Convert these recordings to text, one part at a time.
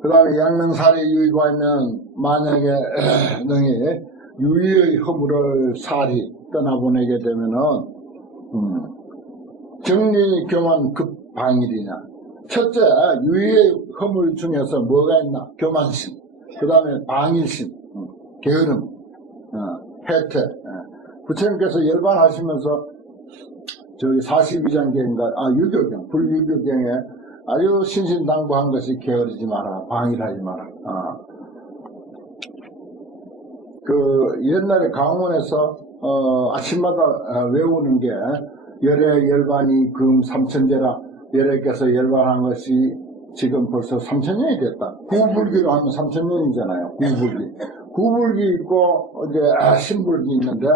그 다음에 양릉살이 유의가 있는 만약에 너희 유의의 허물을 살이 떠나보내게 되면은 정리 교만 급방일이냐. 첫째, 유의의 허물 중에서 뭐가 있나? 교만심. 그 다음에 방일심, 게으름, 해태. 부처님께서 열반하시면서 저기 42장경인가, 유교경, 불유교경에 아주 신신당부한 것이 게으르지 마라, 방일하지 마라. 그 옛날에 강원에서 아침마다 외우는 게 열애 열반이 금 삼천제라. 열애께서 열반한 것이 지금 벌써 3000년이 됐다. 구불기로 하면 3000년이잖아요. 구불기 있고 이제 신불기 있는데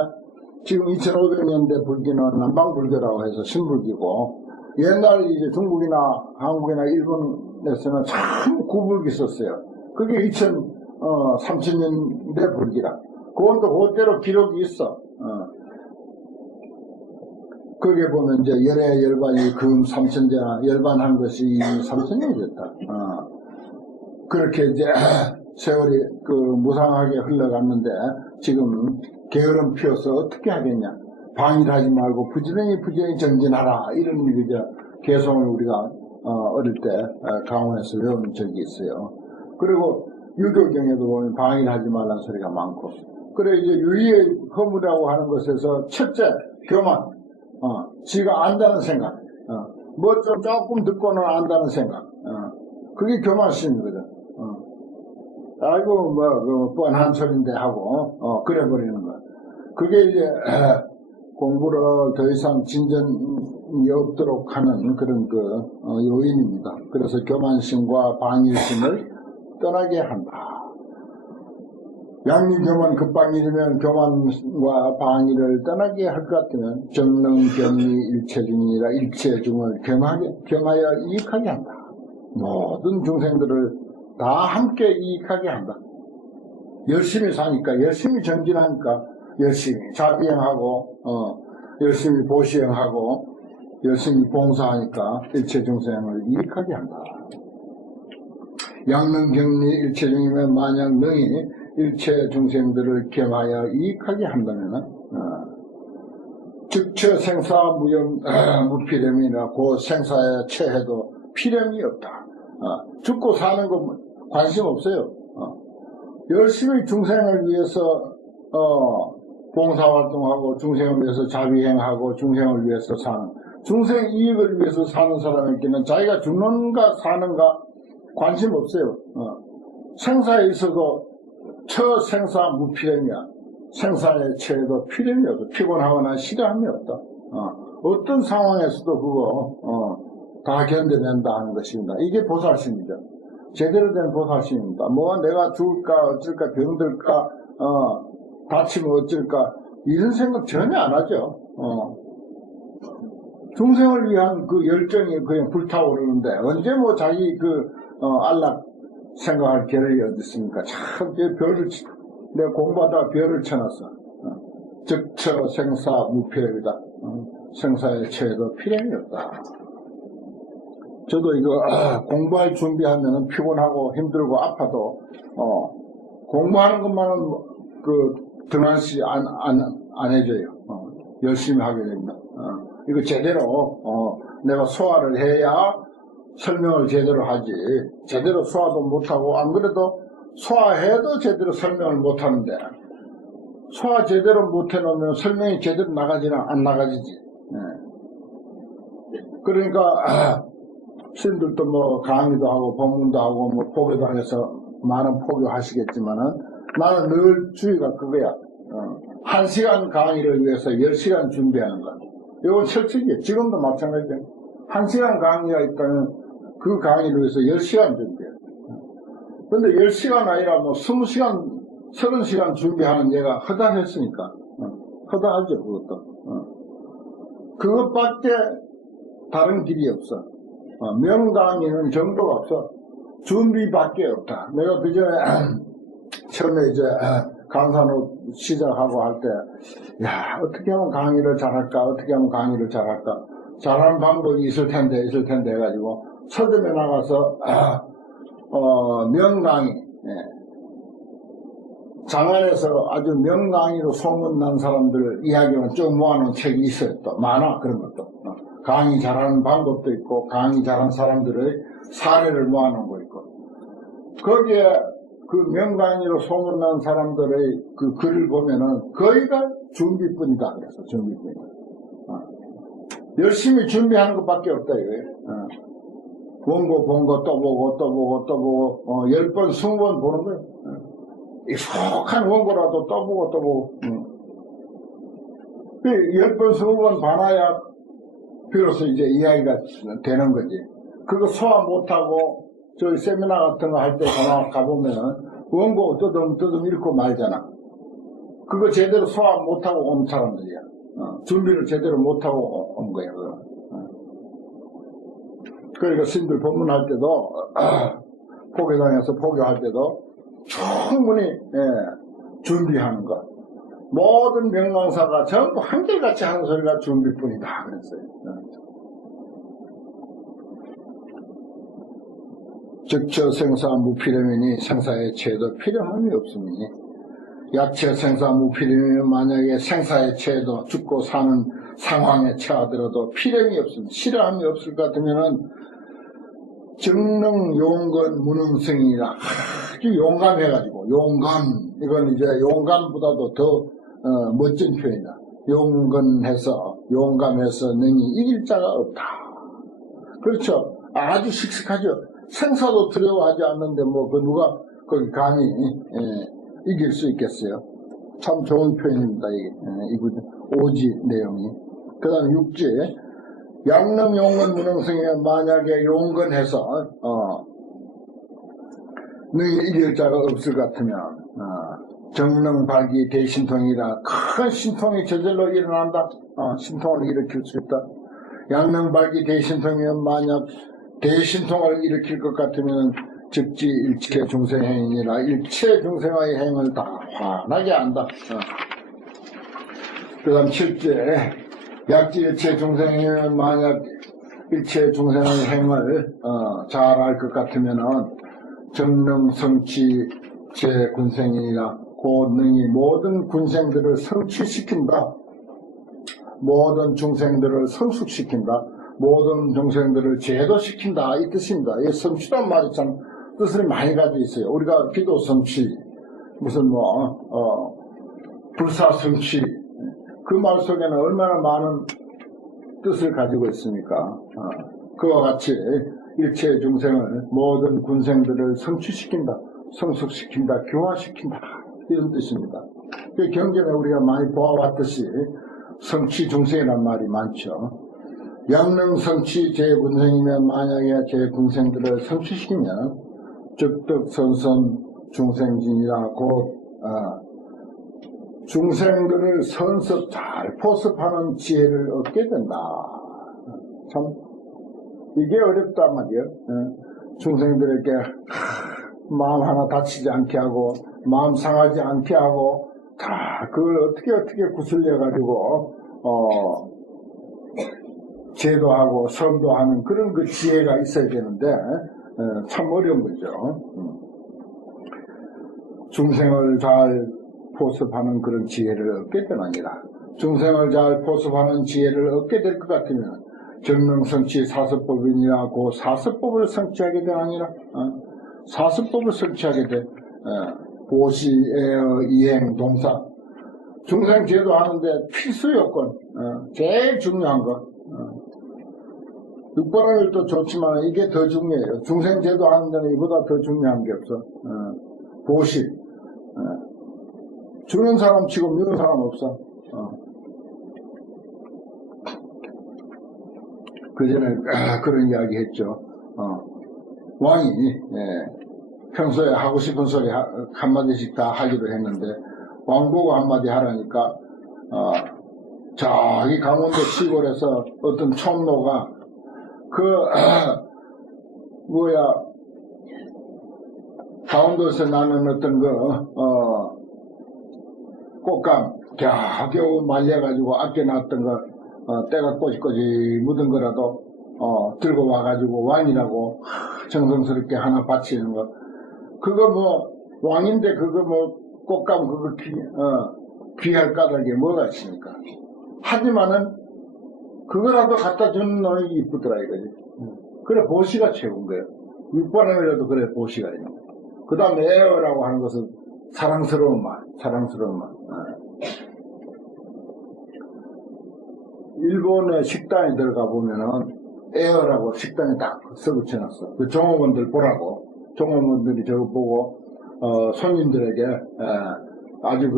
지금 2500년대 불기는 남방불교라고 해서 신불기고, 옛날 이제 중국이나 한국이나 일본에서는 참 구불기 썼어요. 그게 3000년대 불기라. 그것도 그대로 기록이 있어. 거기에 보면 이제 열애 열반이 금 3000제나 열반한 것이 3000년이 됐다. 그렇게 이제 세월이 그 무상하게 흘러갔는데 지금 게으름 피워서 어떻게 하겠냐. 방일하지 말고 부지런히 정진하라. 이런 그저 개성을 우리가 어릴 때 강원에서 외운 적이 있어요. 그리고 유교경에도 보면 방일하지 말라는 소리가 많고. 그래 이제 유의의 허물이라고 하는 것에서 첫째 교만. 지가 안다는 생각. 뭐 좀 조금 듣고는 안다는 생각. 그게 교만심이거든. 아이고 뭐 뻔한 소린데 하고 그래 버리는 거야. 그게 이제 공부를 더 이상 진전이 없도록 하는 그런 요인입니다. 그래서 교만심과 방일심을 떠나게 한다. 양리교만 급방일이면 교만과 방일을 떠나게 할 것 같으면 정능, 병리, 일체중이라 일체중을 겸하여 이익하게 한다. 모든 중생들을 다 함께 이익하게 한다. 열심히 사니까, 열심히 정진하니까, 열심히 자비행하고, 열심히 보시행하고, 열심히 봉사하니까 일체중생을 이익하게 한다. 양능, 병리, 일체중이면 만약 능이 일체 중생들을 겸하여 이익하게 한다면 즉처 생사 무피렴이라 그 생사에 처해도 피렴이 없다. 죽고 사는 거 관심 없어요. 열심히 중생을 위해서 봉사활동하고 중생을 위해서 자비행하고 중생을 위해서 사는, 중생 이익을 위해서 사는 사람에게는 자기가 죽는가 사는가 관심 없어요. 생사에 있어도 처생사 무피렴이야. 생사에 처해도 피렴이 없어. 피곤하거나 싫어함이 없다. 어떤 상황에서도 그거 다 견뎌낸다 하는 것입니다. 이게 보살심이죠. 제대로 된 보살심입니다. 뭐 내가 죽을까 어쩔까 병들까 다치면 어쩔까 이런 생각 전혀 안 하죠. 중생을 위한 그 열정이 그냥 불타오르는데 언제 뭐 자기 안락 생각할 겨를이 어디 있습니까? 참, 내가 공부하다가 별을 쳐놨어. 즉처 생사 무피렴이다. 생사에 처해도 피렘이 없다. 저도 이거 공부할 준비하면은 피곤하고 힘들고 아파도 공부하는 것만은 등한시 안 해줘요. 열심히 하게 됩니다. 이거 제대로 내가 소화를 해야 설명을 제대로 하지. 제대로 소화도 못하고, 안 그래도 소화해도 제대로 설명을 못하는데, 소화 제대로 못해놓으면 설명이 제대로 안 나가지지. 그러니까 스님들도 뭐 강의도 하고 법문도 하고 뭐 포교도 해서 많은 포교하시겠지만은 나는 늘 주의가 그거야. 1시간 강의를 위해서 10시간 준비하는 거야. 이건 철칙이에요. 지금도 마찬가지예요. 1시간 강의가 있다면 그 강의를 위해서 10시간 준비해요. 근데 10시간 아니라 뭐 20시간, 30시간 준비하는 얘가 허다했으니까. 허다하죠, 그것도. 그것밖에 다른 길이 없어. 명강의는 정도가 없어. 준비밖에 없다. 내가 그 전에 처음에 이제 강산호 시작하고 할 때, 야, 어떻게 하면 강의를 잘할까? 어떻게 하면 강의를 잘할까? 잘하는 방법이 있을 텐데 해가지고 서점에 나가서 명강의, 장안에서 아주 명강의로 소문난 사람들 이야기만 쭉 모아놓은 책이 있어요. 또 많아, 그런 것도. 강의 잘하는 방법도 있고, 강의 잘하는 사람들의 사례를 모아놓은 거 있고. 거기에 그 명강의로 소문난 사람들의 그 글을 보면은 거의가 준비뿐이다. 그래서 준비뿐이다. 열심히 준비하는 것밖에 없다, 이거예요. 원고 본 거 또 보고, 또 보고, 또 보고, 10번, 20번 보는 거예요. 익숙한 원고라도 또 보고, 또 보고. 10번, 20번 봐놔야 비로소 이제 이야기가 되는 거지. 그거 소화 못하고, 저희 세미나 같은 거 할 때 가보면은, 원고 뜨듬 읽고 말잖아. 그거 제대로 소화 못하고 온 사람들이야. 준비를 제대로 못하고 온 거야. 그러니까 스님들 법문할 때도, 포교당에서 포교할 때도 충분히, 준비하는 것. 모든 명강사가 전부 한결같이 하는 소리가 준비뿐이다. 그랬어요. 즉처 생사 무필이니 생사의 체도 필요함이 없으니 약체 생사 무필이면 만약에 생사의 체도 죽고 사는 상황에 처하더라도 필요함이 없으면 실함이 없을 것 같으면은 정능 용건 무능성이라 아주 용감해가지고 용감 이건 이제 용감보다도 더 멋진 표현이다. 용감해서 능히 이길 자가 없다. 그렇죠. 아주 씩씩하죠. 생사도 두려워하지 않는데 뭐 그 누가 거기 감히 이길 수 있겠어요. 참 좋은 표현입니다. 이게 오지 내용이. 그 다음에 육지 양능 용건 무능성에 만약에 용건해서 능히 이길 자가 없을 것 같으면 정능 발기 대신통이라 큰 신통이 저절로 일어난다. 신통을 일으킬 수 있다. 양능 발기 대신통이면 만약 대신통을 일으킬 것 같으면 즉지 일체 중생행이라 일체 중생의 행을 다 환하게 한다. 그 다음 7제 약지 일체 중생이면 만약 일체 중생의 행을 잘 알 것 같으면 정능 성취 제 군생이라 곧 능히 모든 군생들을 성취시킨다. 모든 중생들을 성숙시킨다. 모든 중생들을 제도시킨다. 이 뜻입니다. 이 성취란 말이 참 뜻을 많이 가지고 있어요. 우리가 기도 성취, 무슨 불사 성취, 그 말 속에는 얼마나 많은 뜻을 가지고 있습니까? 그와 같이 일체 중생을 모든 군생들을 성취시킨다. 성숙시킨다. 교화시킨다. 이런 뜻입니다. 그 경전에 우리가 많이 보아왔듯이 성취 중생이란 말이 많죠. 양능 성취 제군생이면 만약에 제군생들을 성취시키면 즉득선선 중생진이라 곧 중생들을 선섭 잘 포섭하는 지혜를 얻게 된다. 참 이게 어렵단 말이에요. 중생들에게 마음 하나 다치지 않게 하고 마음 상하지 않게 하고 다 그걸 어떻게 구슬려 가지고 제도하고 섬도하는 그런 그 지혜가 있어야 되는데 참 어려운 거죠. 중생을 잘 포섭하는 그런 지혜를 얻게 되느니라. 중생을 잘 포섭하는 지혜를 얻게 될 것 같으면 정능성취 사서법이니라 그 사서법을 성취하게 되느니라. 사서법을 성취하게 돼. 보시, 애어, 이행, 동사. 중생 제도하는데 필수 요건, 제일 중요한 거. 육바라밀도 좋지만 이게 더 중요해요. 중생 제도하는 데는 이보다 더 중요한 게 없어. 보시. 죽는 사람 치고 미는 사람 없어. 그 전에 그런 이야기 했죠. 왕이 평소에 하고 싶은 소리 한마디씩 다 하기로 했는데 왕 보고 한마디 하라니까 저기 강원도 시골에서 어떤 총로가 강원도에서 나는 어떤 꽃감 겨우 말려가지고 아껴놨던 때가 꼬집꼬집 묻은 거라도 들고 와가지고 왕이라고 정성스럽게 하나 바치는 거. 그거 뭐, 왕인데 그거 뭐, 꽃감 그거 귀할 까닭에 뭐가 있습니까? 하지만은, 그거라도 갖다 주는 놈이 이쁘더라, 이거지. 그래, 보시가 최고인 거예요. 육반음이라도 그래, 보시가 있는 거예요. 그 다음에 에어라고 하는 것은 사랑스러운 말, 사랑스러운 말. 일본의 식당에 들어가 보면은 에어라고 식당에 딱 써붙여놨어. 그 종업원들 보라고. 종업원들이 저거 보고, 손님들에게, 아주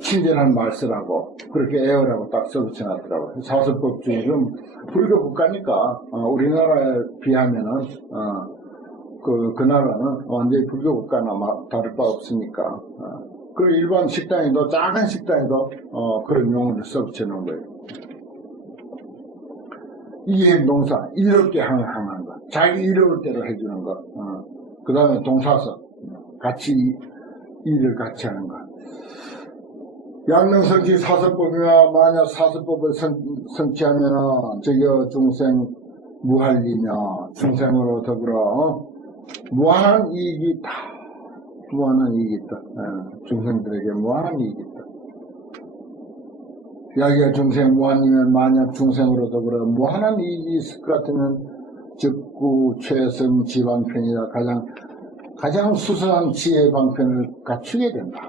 친절한 말 쓰라고. 그렇게 에어라고 딱 써붙여놨더라고요. 사설법주의는 불교 국가니까, 우리나라에 비하면은, 그 나라는 완전히 불교 국가나 다를 바 없으니까. 그 일반 식당에도, 작은 식당에도, 그런 용어를 써붙여놓은 거예요. 이행동사, 이롭게 하는 거. 자기 이로울 대로 해주는 거. 그 다음에 동사서, 같이, 일을 같이 하는 거. 양명성취 사설법이나 만약 사설법을 성취하면, 저기요, 중생 무할리며, 중생으로 더불어, 무한한 이익이 있다. 무한한 이익이 있다. 중생들에게 무한한 이익이 있다. 야기가 중생 무한이면 만약 중생으로 더불어 무한한 이익이 있을 것 같으면 즉구 최성 지방편이라 가장 수선한 지혜 방편을 갖추게 된다.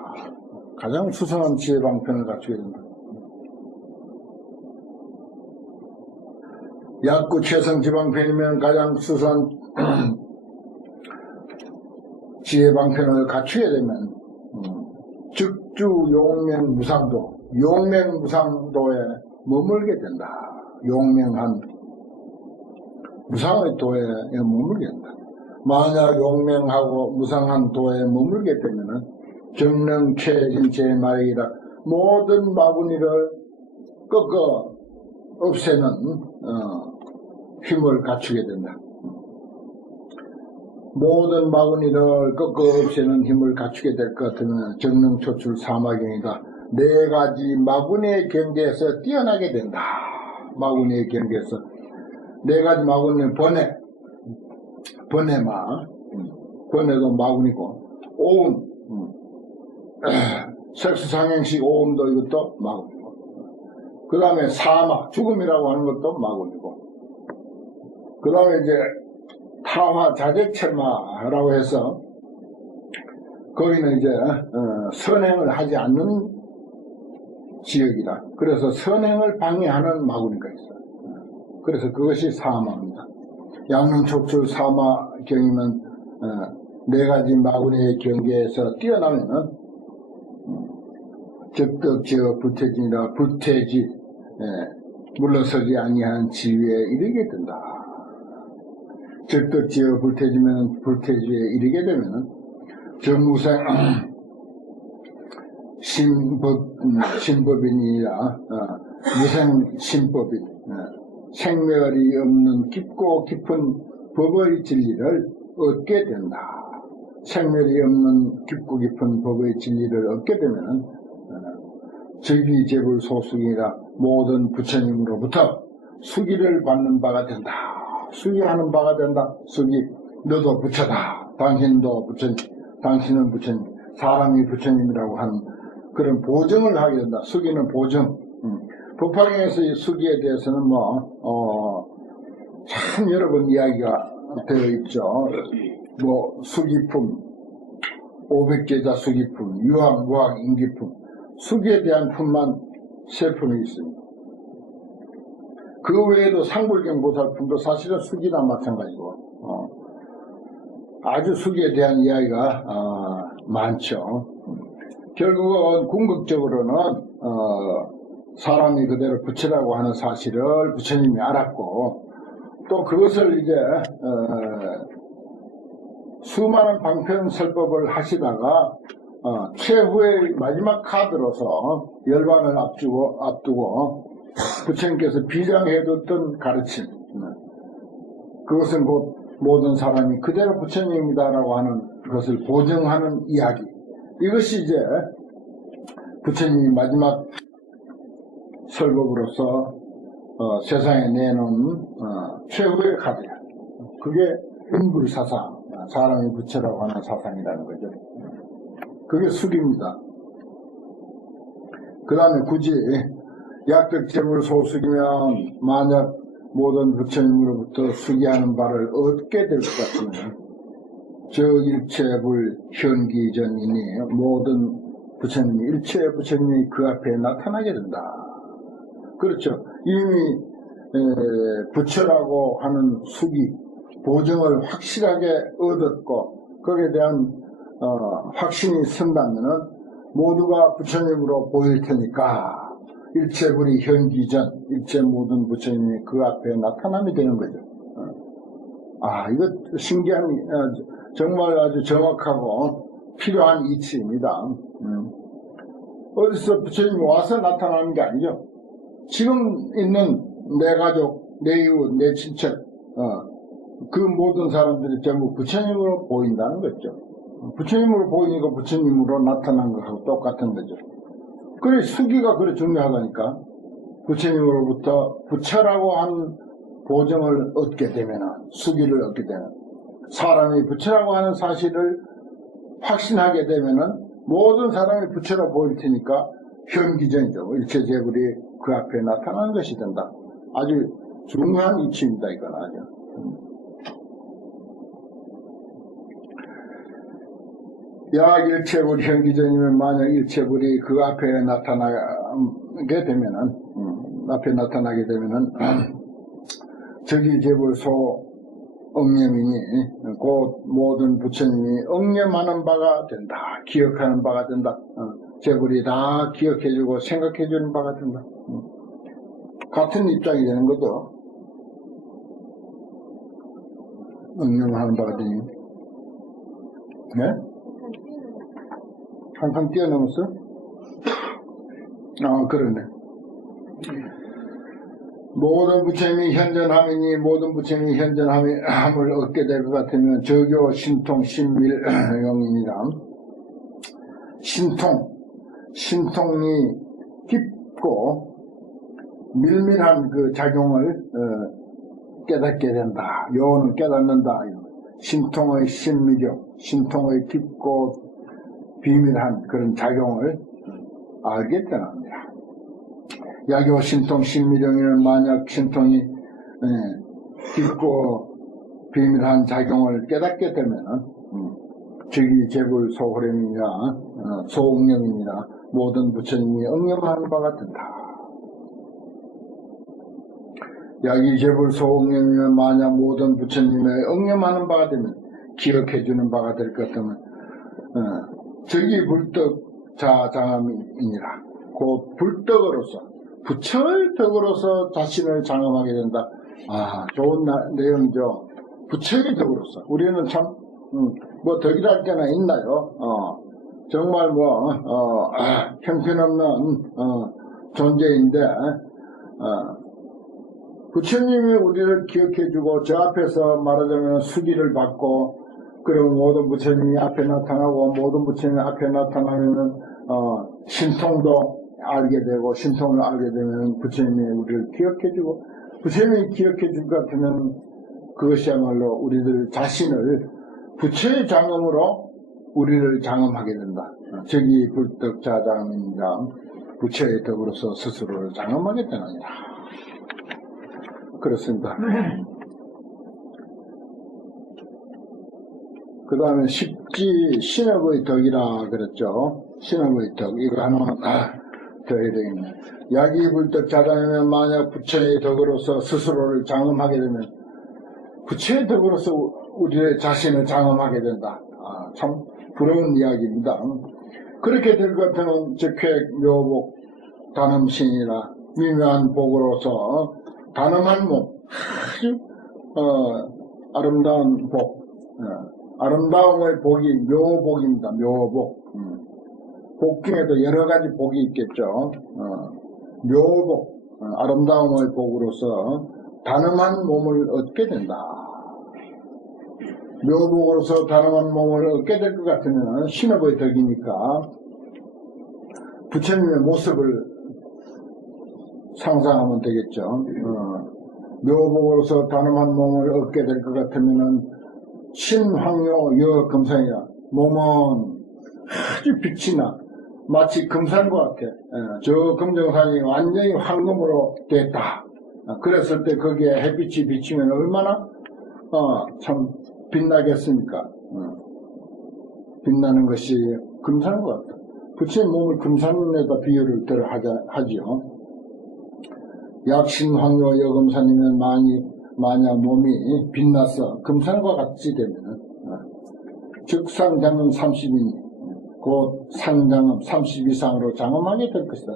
가장 수선한 지혜 방편을 갖추게 된다. 약구 최성 지방편이면 가장 수선한 지혜 방편을 갖추게 되면 즉주 용맹 무상도 용맹무상도에 머물게 된다. 용맹한 무상의 도에 머물게 된다. 만약 용맹하고 무상한 도에 머물게 되면은 정능체인체의 말이라 모든 마구니를 꺾어 없애는 힘을 갖추게 된다. 모든 마구니를 꺾어 없애는 힘을 갖추게 될 것 같으면 정능초출 사마경이다. 네 가지 마구니의 경계에서 뛰어나게 된다. 마구니의 경계에서 네 가지 마구니는 번뇌마, 번뇌도 마구니고 오음, 색수상행식 오음도 이것도 마구니고 그 다음에 사마, 죽음이라고 하는 것도 마구니고 그 다음에 이제 타화 자재철마라고 해서 거기는 이제 선행을 하지 않는 지역이다. 그래서 선행을 방해하는 마구니가 있어요. 그래서 그것이 사마입니다. 양릉촉출 사마경이면 네 가지 마구니의 경계에서 뛰어나면은 적덕지어 부태진이라 부태지 물러서지 아니한 지위에 이르게 된다. 적덕지어 불태지면 불태지에 이르게 되면은 정무생 신법이니라 무생 신법인 생멸이 없는 깊고 깊은 법의 진리를 얻게 된다. 생멸이 없는 깊고 깊은 법의 진리를 얻게 되면은 즉위재불 소수이라 모든 부처님으로부터 수기를 받는 바가 된다. 수기하는 바가 된다. 수기, 너도 부처다. 당신도 부처님, 당신은 부처님, 사람이 부처님이라고 하는 그런 보증을 하게 된다. 수기는 보증. 법화경에서 이 수기에 대해서는 참 여러 번 이야기가 되어 있죠. 수기품, 500계자 수기품, 유학, 무학, 인기품, 수기에 대한 품만 3품이 있습니다. 그 외에도 상불경 보살품도 사실은 수기나 마찬가지고, 아주 수기에 대한 이야기가, 많죠. 결국은 궁극적으로는, 사람이 그대로 부처라고 하는 사실을 부처님이 알았고, 또 그것을 이제, 수많은 방편설법을 하시다가, 최후의 마지막 카드로서 열반을 앞두고 부처님께서 비장해뒀던 가르침, 그것은 곧 모든 사람이 그대로 부처님이다라고 하는 것을 보증하는 이야기, 이것이 이제 부처님이 마지막 설법으로서 세상에 내놓은 최후의 카드야. 그게 인불사상, 사람이 부처라고 하는 사상이라는 거죠. 그게 숙입니다. 그 다음에 굳이 약득재물 소숙이면 만약 모든 부처님으로부터 숙이하는 바를 얻게 될 것 같으면 저 일체불 현기전이니 모든 부처님이 일체 부처님이 그 앞에 나타나게 된다. 그렇죠. 이미 부처라고 하는 숙이 보증을 확실하게 얻었고 거기에 대한 확신이 선다면은 모두가 부처님으로 보일 테니까 일체불이 현기전 일체 모든 부처님이 그 앞에 나타남이 되는 거죠. 이거 신기한 정말 아주 정확하고 필요한 이치입니다. 어디서 부처님이 와서 나타나는 게 아니죠. 지금 있는 내 가족, 내 이웃, 내 친척 그 모든 사람들이 전부 부처님으로 보인다는 거죠. 부처님으로 보이니까 부처님으로 나타난 것하고 똑같은 거죠. 그래 숙이가 그래 중요하다니까. 부처님으로부터 부처라고 한 보정을 얻게 되면 숙이를 얻게 되면 사람이 부처라고 하는 사실을 확신하게 되면은 모든 사람이 부처로 보일 테니까 현기전이죠. 일체재불이 그 앞에 나타나는 것이 된다. 아주 중요한 이치입니다. 이건 아주. 약 일체불 현기전이면 만약 일체불이 그 앞에 나타나게 되면은 저기재불 소 엉념이니 곧 모든 부처님이 엉념하는 바가 된다. 기억하는 바가 된다. 재불이 다 기억해주고 생각해주는 바가 된다. 같은 입장이 되는 거죠. 엉념하는 바가 되니. 네? 한 칸 뛰어넘었어? 그러네. 모든 부처님이 현전함이니 모든 부처님이 현전함을 얻게 될 것 같으면 저교 신통 신밀용이니라. 신통이 깊고 밀밀한 그 작용을 깨닫게 된다. 요는 깨닫는다. 신통의 신미경, 신통의 깊고 비밀한 그런 작용을 알게 되랍니다. 야교 신통 신미령이는 만약 신통이 깊고 비밀한 작용을 깨닫게 되면은 즉이 재불 소호рем이니라 소응념이니라 모든 부처님이 응념하는 바가 된다. 야기 재불 소응념이면 만약 모든 부처님의 응념하는 바가 되면 기억해주는 바가 될 것 같으면 즉이 불떡 자장함이니라. 곧 불떡으로서 부처의 덕으로서 자신을 장엄하게 된다. 좋은 내용이죠. 부처의 덕으로서. 우리는 참, 덕이랄 게나 있나요? 정말 형편없는, 존재인데, 부처님이 우리를 기억해주고, 저 앞에서 말하자면 수기를 받고, 그리고 모든 부처님이 앞에 나타나고, 모든 부처님이 앞에 나타나면, 신통도 알게 되고 신통을 알게 되면 부처님이 우리를 기억해주고 부처님이 기억해줄 것 같으면 그것이야말로 우리들 자신을 부처의 장엄으로 우리를 장엄하게 된다. 저기 불떡자장입니다. 부처의 덕으로서 스스로를 장엄하게 되느니라. 그렇습니다. 그 다음에 십지 신업의 덕이라 그랬죠. 신업의 덕 이거 하나만 더 해야 되겠네. 야기 불떡 자장이면 만약 부처의 덕으로서 스스로를 장엄하게 되면 부처의 덕으로서 우리의 자신을 장엄하게 된다. 참 부러운 이야기입니다. 그렇게 될 것 같으면 즉획 묘복 단음신이라 미묘한 복으로서 단음한 몸 아주 아름다운 복 아름다움의 복이 묘복입니다. 묘복. 복 중에도 여러 가지 복이 있겠죠. 묘복, 아름다움의 복으로서 단음한 몸을 얻게 된다. 묘복으로서 단음한 몸을 얻게 될 것 같으면 신업의 덕이니까 부처님의 모습을 상상하면 되겠죠. 묘복으로서 단음한 몸을 얻게 될 것 같으면 신황요 여금산이야. 몸은 아주 빛이 나. 마치 금산과 같아. 저 금정산이 완전히 황금으로 됐다. 그랬을 때 거기에 햇빛이 비치면 얼마나 참 빛나겠습니까? 빛나는 것이 금산과 같다. 부처님 몸을 금산에다 비유를 들어 하지요. 약신황요 여금산이면 만약 몸이 빛나서 금산과 같이 되면은 즉상장은 30이니 곧 상장음 30 이상으로 장엄하게 될 것이다.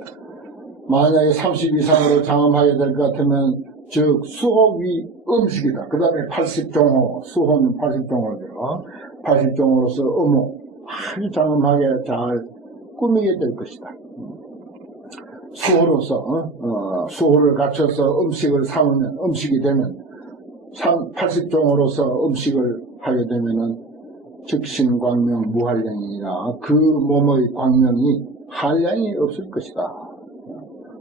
만약에 30 이상으로 장엄하게 될 것 같으면 즉 수호위 음식이다. 그 다음에 80종호, 수호는 80종호죠. 80종호로서 어묵 아주 장엄하게 잘 꾸미게 될 것이다. 수호로서 수호를 갖춰서 음식을 삼으면 음식이 되면 80종호로서 음식을 하게 되면은 즉신광명 무한량이니라. 그 몸의 광명이 한량이 없을 것이다.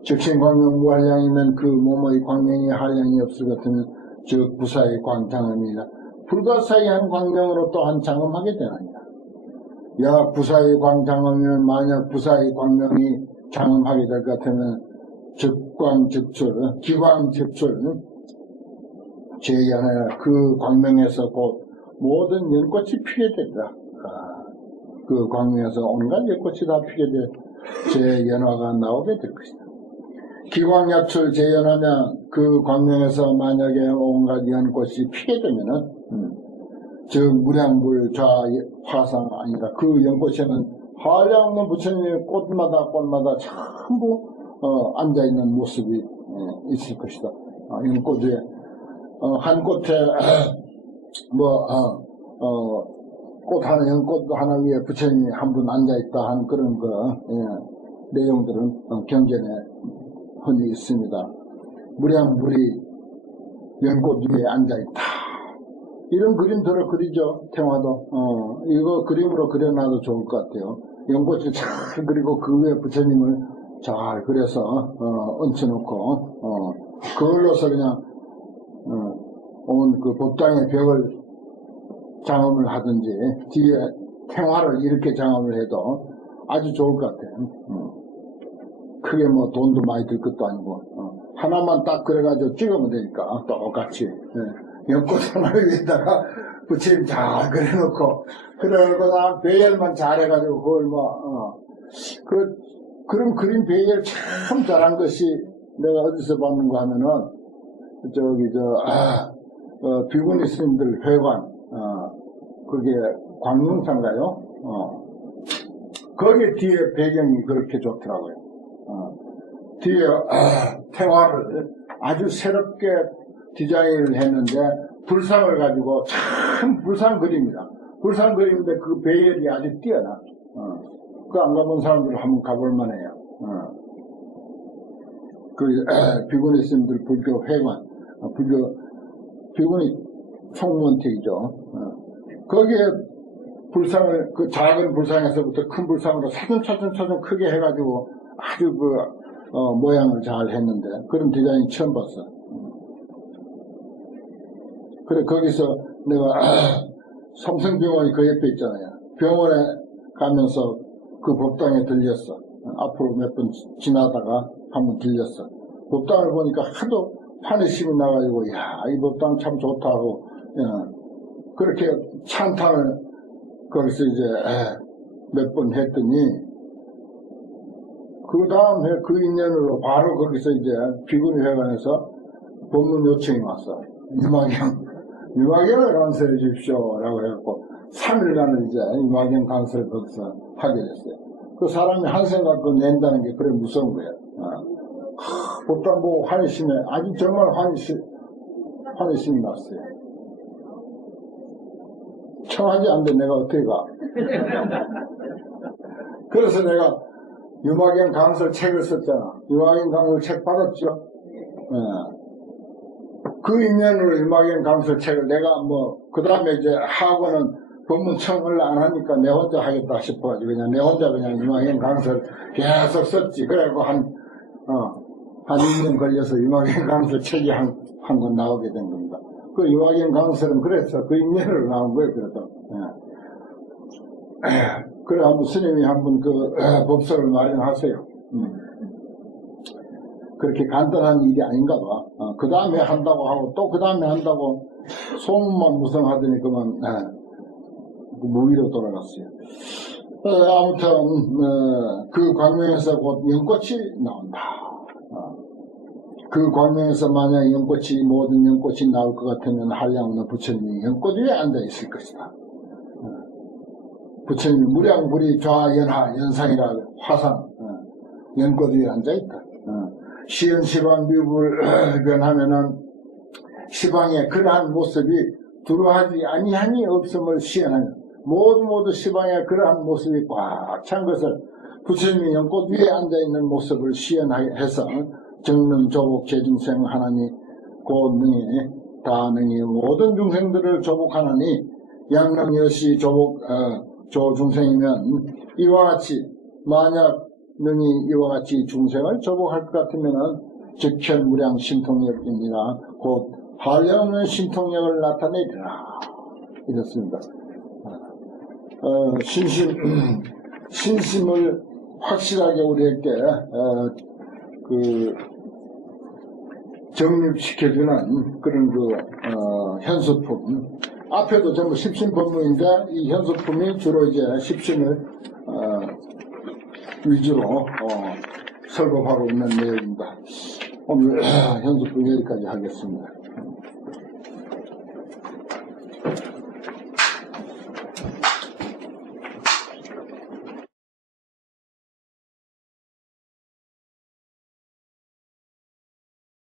즉신광명 무한량이면 그 몸의 광명이 한량이 없을 것 같으면 즉 부사의 광장음이라. 불가사의한 광명으로 또한 장엄하게 되느니라. 야 부사의 광장음이면 만약 부사의 광명이 장엄하게 될 것 같으면 즉광즉출, 기광즉출 제연하여 그 광명에서 곧 모든 연꽃이 피게 된다. 그 광명에서 온갖 연꽃이 다 피게 돼 제연화가 나오게 될 것이다. 기광약출 제연하면 그 광명에서 만약에 온갖 연꽃이 피게 되면은 즉 무량불 좌화상 아니라 그 연꽃에는 한량없는 부처님의 꽃마다 전부 앉아있는 모습이 있을 것이다. 연꽃 위에 한 꽃에 꽃 하나, 연꽃 하나 위에 부처님이 한 분 앉아있다 한 그런 내용들은 경전에 흔히 있습니다. 무량불이 연꽃 위에 앉아있다. 이런 그림들을 그리죠. 태화도. 이거 그림으로 그려놔도 좋을 것 같아요. 연꽃을 잘 그리고 그 위에 부처님을 잘 그려서 얹혀놓고 그걸로서 그냥 온 그 법당의 벽을 장엄을 하든지 뒤에 태화를 이렇게 장엄을 해도 아주 좋을 것 같아요. 크게 뭐 돈도 많이 들 것도 아니고 하나만 딱 그래가지고 찍으면 되니까 똑같이 연꽃 하나 위에다가 부처님 잘 그려놓고 그러고 난 배열만 잘해가지고 그걸 그런 그림 배열 참 잘한 것이 내가 어디서 봤는가 하면은 비구니 스님들 회관 그게 광명산가요? 거기 뒤에 배경이 그렇게 좋더라고요. 뒤에 태화를 아주 새롭게 디자인을 했는데 불상을 가지고 참 불상 그림이다. 불상 그림인데 그 배열이 아주 뛰어나. 그 안 가본 사람들 한번 가볼 만해요. 그 비구니 스님들 불교 회관, 비구니 총무원택이죠. 거기에 불상을 그 작은 불상에서부터 큰 불상으로 차츰 크게 해가지고 아주 모양을 잘 했는데 그런 디자인 처음 봤어. 그래 거기서 내가 삼성병원이 그 옆에 있잖아요. 병원에 가면서 그 법당에 들렸어. 앞으로 몇 번 지나다가 한번 들렸어. 법당을 보니까 하도 환희심이 나가지고 야 이 법당 참 좋다고 그렇게 찬탄을 거기서 이제 몇 번 했더니 그 다음 해 그 인연으로 바로 거기서 이제 비구니 회관에서 법문 요청이 왔어. 유마경을 강설해 주십시오 라고 해갖고 3일간을 이제 유마경 강설을 거기서 하게 됐어요. 그 사람이 한 생각 그 낸다는 게 그래 무서운 거예요. 법당 보고 환희심에 아주 정말 환희심이 났어요. 청하지 않는데 내가 어떻게 가? 그래서 내가 유마경 강설 책을 썼잖아. 유마경 강설 책 받았죠? 그 인연으로 유마경 강설 책을 내가 그 다음에 이제 하고는 법문청을 안 하니까 내 혼자 하겠다 싶어가지고 그냥 내 혼자 그냥 유마경 강설 계속 썼지. 그래갖고 한 2년 걸려서 유마경 강설 책이 한 권 나오게 된 겁니다. 그 요하긴 강설은 그래서 그 인연으로 나온 거예요, 그래도. 그래, 한번 스님이 한번 그 법서를 마련하세요. 그렇게 간단한 일이 아닌가 봐. 그 다음에 한다고 하고 또 그 다음에 한다고 소문만 무성하더니 그만 무위로 돌아갔어요. 아무튼 그 광명에서 곧 연꽃이 나온다. 그 광명에서 만약 연꽃이 모든 연꽃이 나올 것 같으면 한량없는 부처님이 연꽃 위에 앉아 있을 것이다. 부처님이 무량불이 좌연하 연상이라 화상 연꽃 위에 앉아 있다. 시은 시방 비불 변하면은 시방의 그러한 모습이 두루하지 아니하니 없음을 시연하는 모두 시방의 그러한 모습이 꽉 찬 것을 부처님이 연꽃 위에 앉아있는 모습을 시연해서 정능 조복 제중생 하나니 곧 능히 다능히 모든 중생들을 조복하나니 양능여시 조복 조중생이면 이와 같이 만약 능히 이와 같이 중생을 조복할 것 같으면은 즉현무량 신통력입니다. 곧 한량없는 신통력을 나타내리라. 이렇습니다. 신심을 확실하게 우리에게 정립시켜주는 그런 현수품. 앞에도 전부 십신법문인데 이 현수품이 주로 이제 십신을 위주로 설법하고 있는 내용입니다. 오늘 현수품 여기까지 하겠습니다.